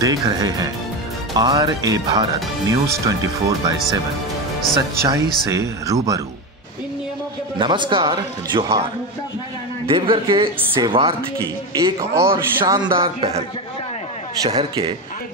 देख रहे हैं RA भारत न्यूज 24/7, सच्चाई से रूबरू। नमस्कार, जोहार। देवघर के सेवार्थ की एक और शानदार पहल, शहर के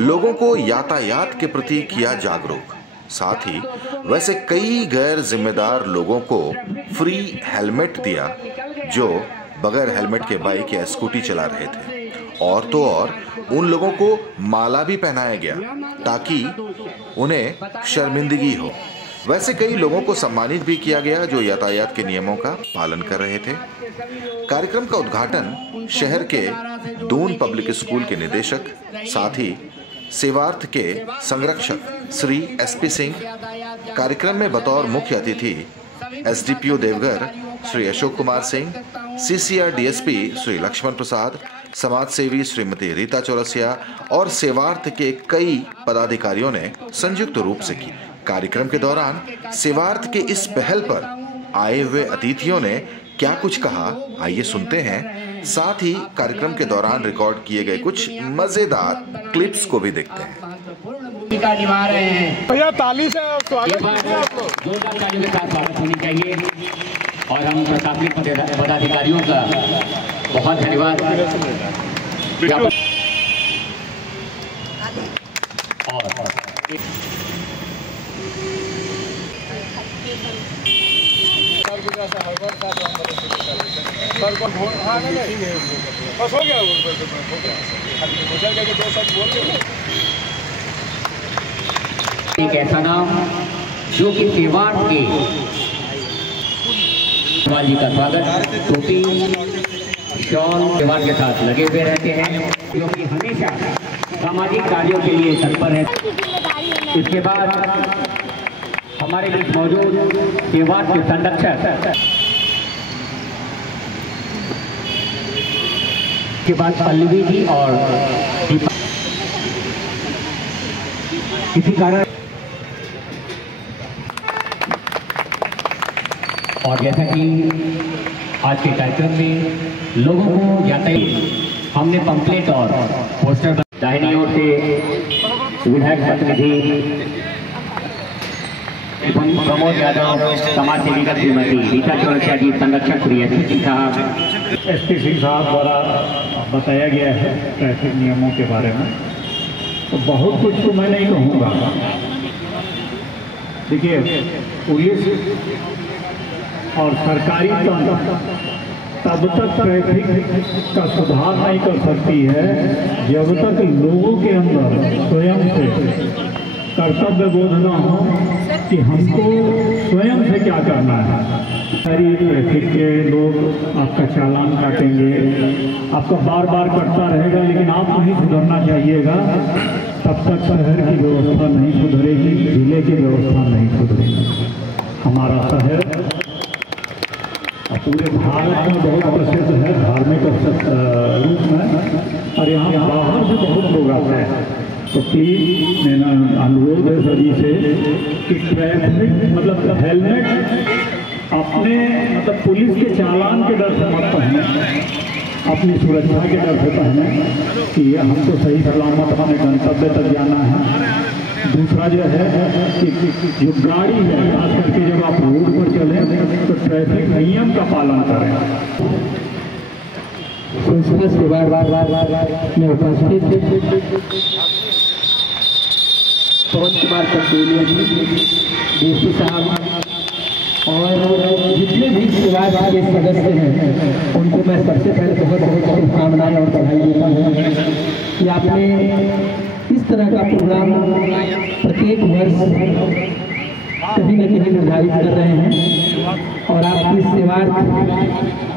लोगों को यातायात के प्रति किया जागरूक। साथ ही वैसे कई गैर जिम्मेदार लोगों को फ्री हेलमेट दिया जो बगैर हेलमेट के बाइक या स्कूटी चला रहे थे, और तो और उन लोगों को माला भी पहनाया गया ताकि उन्हें शर्मिंदगी हो। वैसे कई लोगों को सम्मानित भी किया गया जो यातायात के नियमों का पालन कर रहे थे। कार्यक्रम का उद्घाटन शहर के दून पब्लिक स्कूल के निदेशक, साथ ही सेवार्थ के संरक्षक श्री SP सिंह, कार्यक्रम में बतौर मुख्य अतिथि SDPO Deoghar Shri Ashok Kumar Singh, CCR DSP Shri Lakshman प्रसाद, समाज सेवी श्रीमती रीता चौरसिया और सेवार्थ के कई पदाधिकारियों ने संयुक्त रूप से की। कार्यक्रम के दौरान सेवार्थ के इस पहल पर आए हुए अतिथियों ने क्या कुछ कहा, आइए सुनते हैं। साथ ही कार्यक्रम के दौरान रिकॉर्ड किए गए कुछ मजेदार क्लिप्स को भी देखते हैं। भूमिका निभा रहे हैं। भैया ताली से स्वागत जोरदार तालियों के साथ स्वागत होनी चाहिए और हम प्रशासनिक पदाधिकारियों का बहुत धन्यवाद बस हो गया। एक ऐसा नाम जो कि सेवार्थ के जी का स्वागत टोपी शॉल सेवार्थ के साथ लगे हुए रहते हैं, जो कि हमेशा सामाजिक कार्यों के लिए तत्पर है। इसके बाद हमारे बीच मौजूद सेवार्थ के संरक्षक के बाद पल्लवी जी और किसी कारण और जैसा कि आज के कार्यक्रम में लोगों को यातायात हमने पंपलेट और पोस्टर दाहिनी ओर से विधायक प्रतिनिधि प्रमोद यादव, समाज सेविका श्रीमती रीता चौरसिया जी, संरक्षक श्री SP सिंह साहब। SP सिंह साहब द्वारा बताया गया है ट्रैफिक नियमों के बारे में, तो बहुत कुछ तो मैं नहीं कहूँगा। देखिए, पुलिस और सरकारी तंत्र तब तक ट्रैफिक का सुधार नहीं कर सकती है जब तक लोगों के अंदर स्वयं से कर्तव्य बोध न हो कि हमको स्वयं से क्या करना है। सारी ट्रैफिक के लोग आपका चालान काटेंगे, आपका बार बार कटता रहेगा, लेकिन आप नहीं सुधरना चाहिएगा। तब तक शहर की व्यवस्था नहीं सुधरेगी, जिले की व्यवस्था नहीं सुधरेगी। हमारा शहर पूरे भारत में बहुत प्रसिद्ध है धार्मिक रूप में, और यहाँ बाहर से बहुत लोग आते हैं। तो प्लीज मेरा अनुरोध है सभी से कि ट्रैफिक मतलब हेलमेट अपने मतलब पुलिस के चालान के डर से मत पहने, अपनी सुरक्षा के डर से पहने कि हमको सही सलामत अपने गंतव्य तक जाना है। दूसरा जो है कि जो गाड़ी है, खास करके जब आप रोड पर चलें तो ट्रैफिक नियम का पालन करें। में उपस्थित पवन कुमार कंटोलिया जी, DSP साहब और जितने भी सेवार्थ के सदस्य हैं, उनको मैं सबसे पहले बहुत बहुत शुभकामनाएं और बधाई देता हूँ कि आपने इस तरह का प्रोग्राम प्रत्येक वर्ष कहीं न कहीं निर्धारित कर रहे हैं, और आपकी सेवार्थ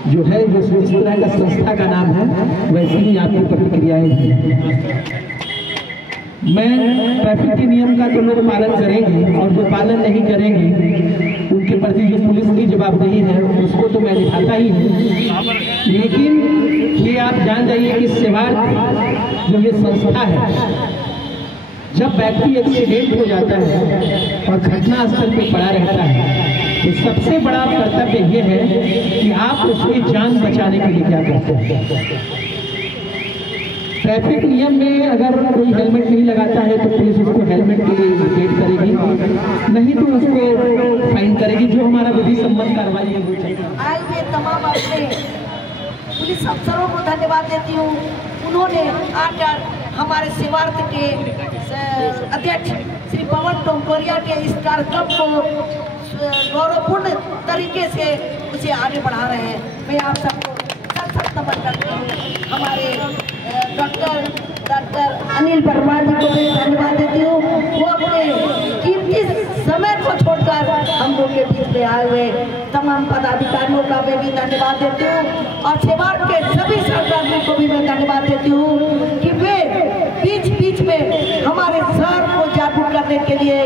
जो है जो इस तरह का संस्था का नाम है, वैसे ही आपकी प्रतिक्रियाएं हैं। मैं ट्रैफिक के नियम का तो लोग पालन करेंगे, और जो पालन नहीं करेंगे उनके प्रति जो पुलिस की जवाबदेही है उसको तो मैं निभाता ही हूँ। लेकिन ये आप जान जाइए कि सेवार्थ जो ये संस्था है, जब व्यक्ति एक्सीडेंट हो जाता है और घटना स्थल पे पड़ा रहता है, तो सबसे बड़ा कर्तव्य ये है कि आप उसकी जान बचाने के लिए क्या करते हैं। ट्रैफिक नियम में अगर कोई हेलमेट नहीं लगाता है तो पुलिस उसको हेलमेट के लिए इंडिकेट करेगी, नहीं तो उसको फाइन करेगी, जो हमारा विधि सम्मत कार्रवाई है वो चलेगी। आज मैं तमाम अपने पुलिस अफसरों को धन्यवाद देती हूँ। उन्होंने आज हमारे सेवार्थ के अध्यक्ष श्री पवन टोमटोरिया के इस कार्यक्रम को गौरवपूर्ण तरीके से उसे आगे बढ़ा रहे हैं। मैं आप सबको सत नमन करती हूँ। हमारे डॉक्टर अनिल वर्मा जी को भी धन्यवाद देती हूँ। वो अपने कीमती समय को छोड़कर हम लोग के बीच में आए हुए तमाम पदाधिकारियों का मैं भी धन्यवाद देती हूँ और सेवार्थ के सभी सहकर्मियों को भी मैं धन्यवाद देती हूँ कि वे बीच बीच में हमारे शहर को जागरूक करने के लिए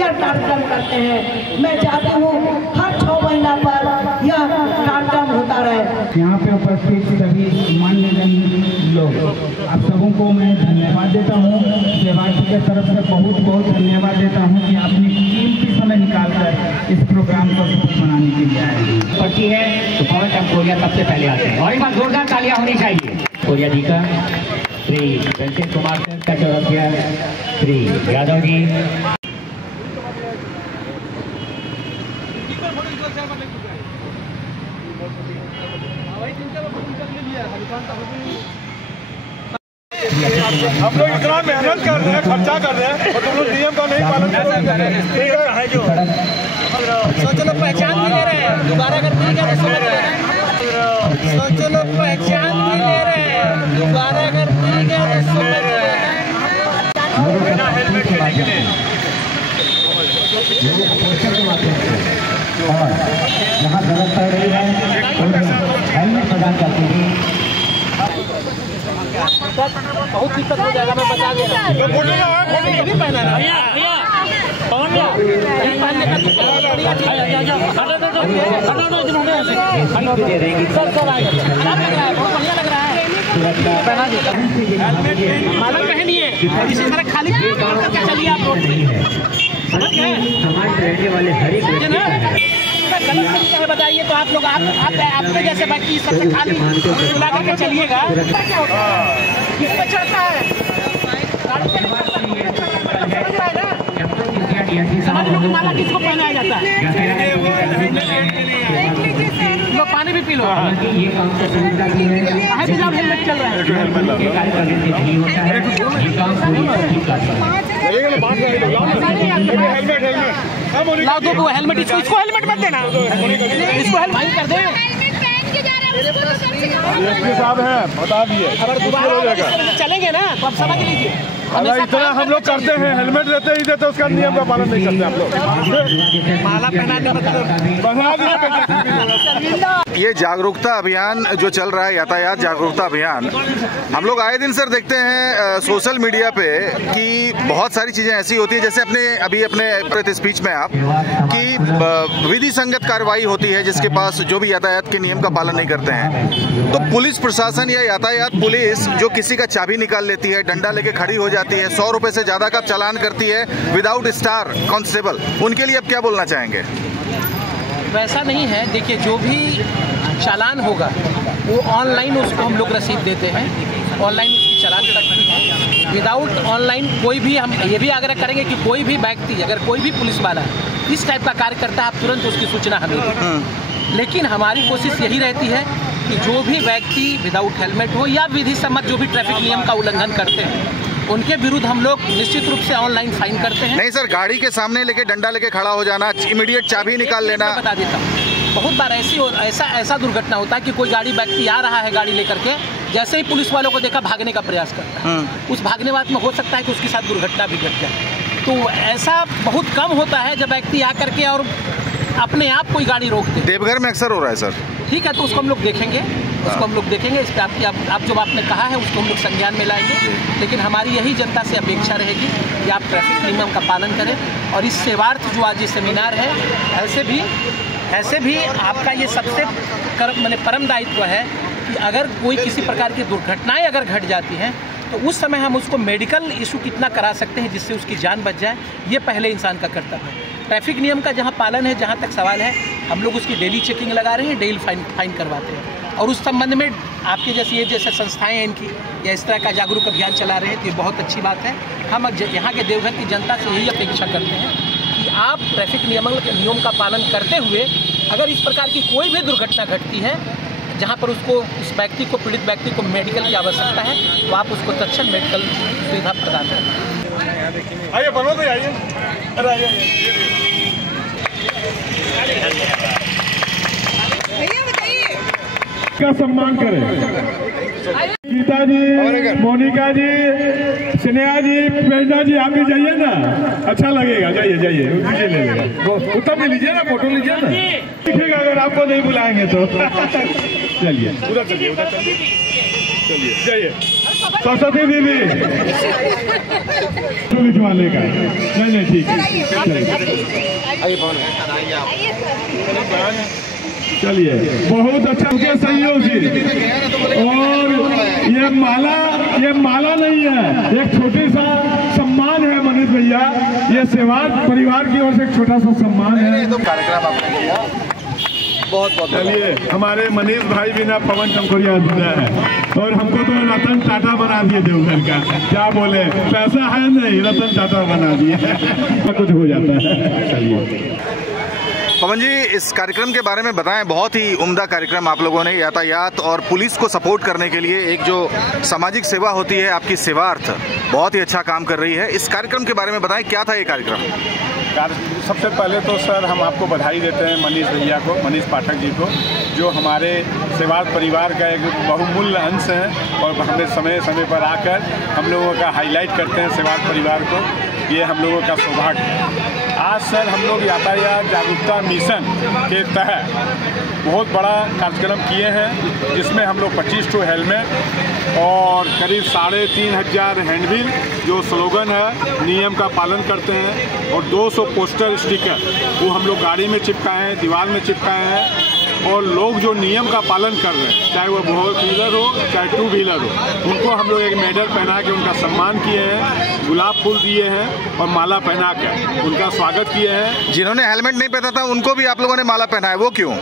यह कार्यक्रम करते हैं। मैं चाहती हूँ हर 6 महीना पर यह कार्यक्रम होता रहे। यहाँ पे उपस्थित सभी मान्यजन लोग आप सबों को मैं धन्यवाद देता हूँ। सेवार्थ के तरफ से बहुत बहुत धन्यवाद देता हूँ कि आपने कीमती समय निकालकर इस प्रोग्राम को मनाने के लिए आए पड़ती है तो पवन टोमटोरिया सबसे पहले आते हैं और एक बार जोरदार तालियां होनी चाहिए। टोरिया जी का श्री रंजित कुमार सर का चौरसिया श्री यादव जी हम लोग इतना मेहनत कर रहे हैं, खर्चा कर रहे हैं और तुम लोग नियम का नहीं पालन कर रहे हैं। चलो पहचान भी ले रहे हैं, दोबारा अगर मिलेगा तो समझ रहे हैं। चलो पहचान भी ले रहे हैं, दोबारा अगर मिलेगा तो समझ रहे हैं। और यहाँ जरूरत पड़ रही है हेलमेट प्रदान करते हैं। बहुत दिक्कत हो जाएगा, मैं बता दे रहा हूँ। ये भी पहना ना भैया पवन पहनने का बढ़िया लग रहा है। माला पहनिए, इसी तरह खाली करके चलिए आप रोड पे। गलत तरीके से बताइए तो आप लोग आपके जैसे व्यक्ति सबसे खाली बुला करके चलिएगा। किस पे चढ़ता है? समझ लो कि माला किसको पहनाया जाता है। लो पानी भी पी लो। हेलमेट चल रहा है। ला दो वो हेलमेट, इसको हेलमेट मत देना, इसको हेलमेट कर दे। साहब है बता दिए, अगर दोबारा चलेंगे ना तो आप समझ लीजिए। अगर इतना हम लोग करते हैं, हेलमेट देते ही देते उसका नियम का पालन नहीं करते हम लोग। माला पहनाने ये जागरूकता अभियान जो चल रहा है, यातायात जागरूकता अभियान, हम लोग आए दिन सर देखते हैं सोशल मीडिया पे कि बहुत सारी चीजें ऐसी होती है, जैसे अपने स्पीच में आप कि विधि संगत कार्रवाई होती है जिसके पास जो भी यातायात के नियम का पालन नहीं करते हैं, तो पुलिस प्रशासन या यातायात पुलिस जो किसी का चाबी निकाल लेती है, डंडा लेके खड़ी हो जाती है, 100 रुपए से ज्यादा का चालान करती है विदाउट स्टार कांस्टेबल, उनके लिए आप क्या बोलना चाहेंगे? वैसा नहीं है। देखिए, जो भी चालान होगा वो ऑनलाइन उसको हम लोग रसीद देते हैं, ऑनलाइन उसकी चालान कटती है। विदाउट ऑनलाइन कोई भी, हम ये भी आग्रह करेंगे कि कोई भी व्यक्ति, अगर कोई भी पुलिस वाला इस टाइप का कार्य करता है, आप तुरंत उसकी सूचना हमें दें। लेकिन हमारी कोशिश यही रहती है कि जो भी व्यक्ति विदाउट हेलमेट हो या विधि सम्मत जो भी ट्रैफिक नियम का उल्लंघन करते हैं, उनके विरुद्ध हम लोग निश्चित रूप से ऑनलाइन फाइन करते हैं। नहीं सर, गाड़ी के सामने लेके डंडा लेके खड़ा हो जाना, इमीडिएट चाबी निकाल लेना। बता देता हूँ, बहुत बार ऐसा दुर्घटना होता है कि कोई गाड़ी व्यक्ति आ रहा है गाड़ी लेकर के, जैसे ही पुलिस वालों को देखा भागने का प्रयास करता है, उस भागने वाले में हो सकता है कि उसके साथ दुर्घटना भी घट जाए। तो ऐसा बहुत कम होता है जब व्यक्ति आकर के और अपने आप कोई गाड़ी रोक दे। देवघर में अक्सर हो रहा है सर। ठीक है, तो उसको हम लोग देखेंगे, इस पर आप जो आपने कहा है उसको हम लोग संज्ञान में लाएंगे। लेकिन हमारी यही जनता से अपेक्षा रहेगी कि आप ट्रैफिक नियम का पालन करें। और इस सेवार्थ जो आज ये सेमिनार है, ऐसे भी आपका ये सबसे परम दायित्व है कि अगर कोई किसी प्रकार की दुर्घटनाएं अगर घट जाती हैं तो उस समय हम उसको मेडिकल इशू कितना करा सकते हैं जिससे उसकी जान बच जाए, ये पहले इंसान का कर्तव्य है। ट्रैफिक नियम का जहाँ पालन है, जहाँ तक सवाल है, हम लोग उसकी डेली चेकिंग लगा रहे हैं, डेली फाइन करवाते हैं और उस संबंध में आपके जैसे संस्थाएं हैं इनकी या इस तरह का जागरूक अभियान चला रहे हैं, तो ये बहुत अच्छी बात है। हम यहाँ के देवघर की जनता से यही अपेक्षा करते हैं कि आप ट्रैफिक नियम का पालन करते हुए अगर इस प्रकार की कोई भी दुर्घटना घटती है जहाँ पर उस व्यक्ति को, पीड़ित व्यक्ति को मेडिकल की आवश्यकता है, तो आप उसको तत्क्षण मेडिकल सुविधा प्रदान करें। आइए बनो तो आइए, अरे आइए का सम्मान करें। गीता जी, मोनिका जी, स्नेहा जी, प्रेरणा जी, आप भी जाइए ना, अच्छा लगेगा। जाइए जाइए, ले लेगा, उत्तम भी लीजिए ना, फोटो लीजिए ना, दिखेगा अगर आपको नहीं बुलाएंगे तो। चलिए उधर चलिए, उधर चलिए, चलिए जाइए। सरस्वती दीदी लिखवाने का, नहीं ठीक है, चलिए बहुत अच्छा उनके सहयोग से। और ये माला नहीं है, एक छोटी सा सम्मान है मनीष भैया, ये सेवार्थ परिवार की ओर से एक छोटा सा सम्मान है। तो कार्यक्रम आपने किया, बहुत बहुत चलिए। हमारे मनीष भाई बिना पवन टंकोरिया अधूरा है, और हमको तो रतन टाटा बना दिए देवघर का, क्या बोले, पैसा है नहीं, रतन टाटा बना दिए, कुछ हो जाता है। चलिए पवन जी, इस कार्यक्रम के बारे में बताएं। बहुत ही उम्दा कार्यक्रम आप लोगों ने यातायात और पुलिस को सपोर्ट करने के लिए एक जो सामाजिक सेवा होती है आपकी सेवार्थ, बहुत ही अच्छा काम कर रही है। इस कार्यक्रम के बारे में बताएं, क्या था ये कार्यक्रम? सबसे पहले तो सर हम आपको बधाई देते हैं मनीष भैया को, मनीष पाठक जी को, जो हमारे सेवार्थ परिवार का एक बहुमूल्य अंश है और हमें समय समय पर आकर हम लोगों का हाईलाइट करते हैं सेवार्थ परिवार को। ये हम लोगों का सौभाग्य है। आज सर हम लोग यातायात जागरूकता मिशन के तहत बहुत बड़ा कार्यक्रम किए हैं, जिसमें हम लोग 25 ठो हेलमेट और करीब 3,500 हैंडबिल, जो स्लोगन है नियम का पालन करते हैं, और 200 पोस्टर स्टिकर वो हम लोग गाड़ी में चिपकाए हैं, दीवार में चिपकाए हैं। और लोग जो नियम का पालन कर रहे हैं, चाहे वो 4 व्हीलर हो चाहे 2 व्हीलर हो, उनको हम लोग एक मेडल पहना के उनका सम्मान किए हैं, गुलाब फूल दिए हैं और माला पहना कर उनका स्वागत किए हैं। जिन्होंने हेलमेट नहीं पहना था उनको भी आप लोगों ने माला पहनाया, वो क्यों?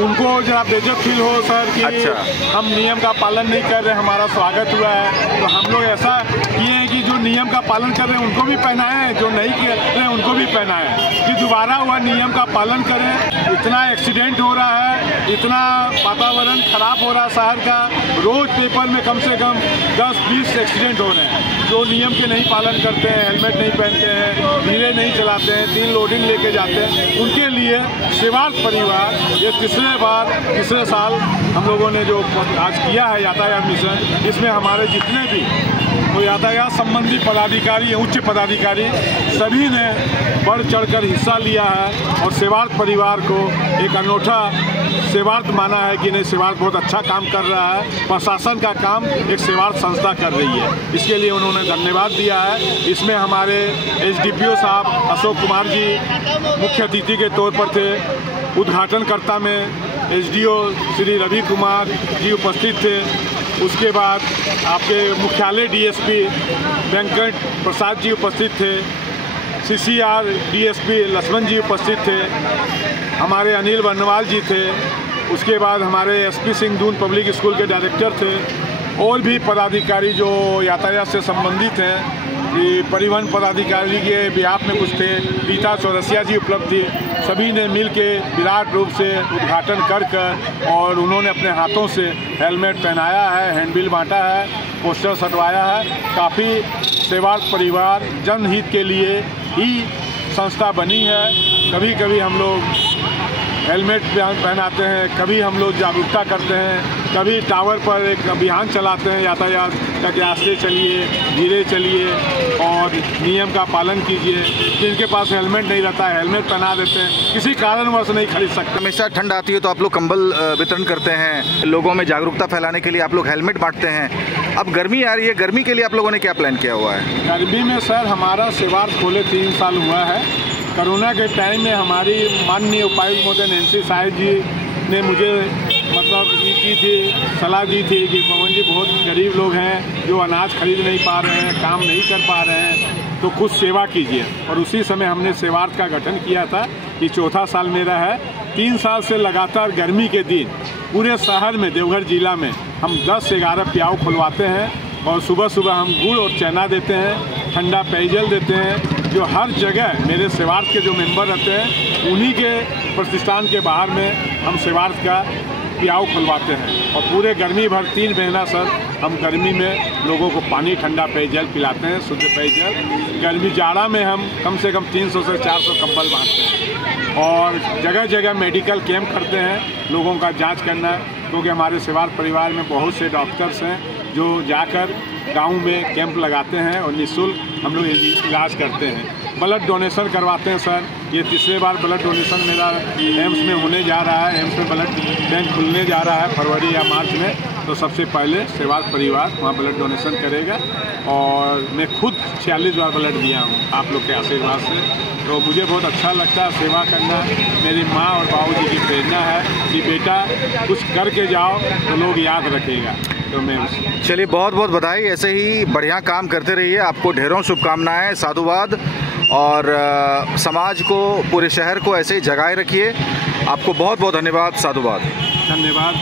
उनको जरा बेइज्जत फील हो सर कि अच्छा, हम नियम का पालन नहीं कर रहे, हमारा स्वागत हुआ है, तो हम लोग ऐसा किए हैं कि जो नियम का पालन कर रहे हैं उनको भी पहनाए हैं, जो नहीं कर रहे हैं उनको भी पहनाए हैं, कि दोबारा हुआ नियम का पालन करें। इतना एक्सीडेंट हो रहा है, इतना वातावरण खराब हो रहा है शहर का, रोज पेपर में कम से कम 10-20 एक्सीडेंट हो रहे हैं। जो नियम के नहीं पालन करते हैं, हेलमेट नहीं पहनते हैं, धीरे नहीं चलाते हैं, 3 लोडिंग लेके जाते हैं, उनके लिए सेवार्थ परिवार ये तीसरे साल हम लोगों ने जो आज किया है यातायात मिशन, इसमें हमारे जितने भी तो यातायात संबंधी पदाधिकारी, उच्च पदाधिकारी सभी ने बढ़ चढ़कर हिस्सा लिया है और सेवार्थ परिवार को एक अनोखा सेवार्थ माना है कि नहीं, सेवार्थ बहुत अच्छा काम कर रहा है, प्रशासन का काम एक सेवार्थ संस्था कर रही है, इसके लिए उन्होंने धन्यवाद दिया है। इसमें हमारे SDPO साहब अशोक कुमार जी मुख्य अतिथि के तौर पर थे, उद्घाटनकर्ता में SDO श्री रवि कुमार जी उपस्थित थे, उसके बाद आपके मुख्यालय DSP वेंकट प्रसाद जी उपस्थित थे, CCR DSP लक्ष्मण जी उपस्थित थे, हमारे अनिल वर्णवाल जी थे, उसके बाद हमारे SP Singh Doon public school के डायरेक्टर थे, और भी पदाधिकारी जो यातायात से संबंधित हैं, परिवहन पदाधिकारी के बिहाफ में कुछ थे, रीता चौरसिया जी उपलब्ध थी। सभी ने मिल के विराट रूप से उद्घाटन कर और उन्होंने अपने हाथों से हेलमेट पहनाया है, हैंडबिल बांटा है, पोस्टर सटवाया है। काफ़ी सेवार्थ परिवार जनहित के लिए ही संस्था बनी है। कभी कभी हम लोग हेलमेट पहनाते हैं, कभी हम लोग जागरूकता करते हैं, कभी टावर पर एक अभियान चलाते हैं यातायात का कि आस्ते चलिए, धीरे चलिए और नियम का पालन कीजिए। जिनके पास हेलमेट नहीं रहता है हेलमेट पहना देते हैं, किसी कारणवश नहीं खरीद सकते। हमेशा ठंड आती है तो आप लोग कंबल वितरण करते हैं, लोगों में जागरूकता फैलाने के लिए आप लोग हेलमेट बांटते हैं। अब गर्मी आ रही है, गर्मी के लिए आप लोगों ने क्या प्लान किया हुआ है? गर्मी में सर हमारा सेवार्थ खोले 3 साल हुआ है। कोरोना के टाइम में हमारी माननीय उपायुक्त महोदय नैन्सी साहिब जी ने मुझे की थी, सलाह दी थी कि पवन जी बहुत गरीब लोग हैं जो अनाज खरीद नहीं पा रहे हैं, काम नहीं कर पा रहे हैं, तो कुछ सेवा कीजिए। और उसी समय हमने सेवार्थ का गठन किया था। ये 4था साल मेरा है। 3 साल से लगातार गर्मी के दिन पूरे शहर में, देवघर जिला में हम 10 से 11 प्याऊ खुलवाते हैं और सुबह सुबह हम गुड़ और चना देते हैं, ठंडा पेयजल देते हैं, जो हर जगह मेरे सेवार्थ के जो मेंबर रहते हैं उन्हीं के प्रतिष्ठान के बाहर में हम सेवार्थ का प्याऊ खुलवाते हैं। और पूरे गर्मी भर 3 महीना सर हम गर्मी में लोगों को पानी, ठंडा पेयजल पिलाते हैं, शुद्ध पेयजल। गर्मी जाड़ा में हम कम से कम 300 से 400 कंबल बांटते हैं और जगह जगह मेडिकल कैंप करते हैं लोगों का जांच करना, क्योंकि हमारे सेवार्थ परिवार में बहुत से डॉक्टर्स हैं जो जाकर गांव में कैंप लगाते हैं और निःशुल्क हम लोग इलाज करते हैं। ब्लड डोनेशन करवाते हैं सर, ये तीसरे बार ब्लड डोनेशन मेरा एम्स में होने जा रहा है। एम्स में ब्लड बैंक खुलने जा रहा है फरवरी या मार्च में, तो सबसे पहले सेवार्थ परिवार वहाँ ब्लड डोनेशन करेगा। और मैं खुद 46 बार ब्लड दिया हूँ आप लोग के आशीर्वाद से, तो मुझे बहुत अच्छा लगता है सेवा करना। मेरी माँ और बाबूजी की प्रेरणा है कि बेटा कुछ करके जाओ तो लोग याद रखेगा। तो मैं चलिए, बहुत बहुत बधाई, ऐसे ही बढ़िया काम करते रहिए, आपको ढेरों शुभकामनाएं, साधुवाद। और समाज को, पूरे शहर को ऐसे ही जगाए रखिए। आपको बहुत बहुत धन्यवाद, साधुवाद। धन्यवाद।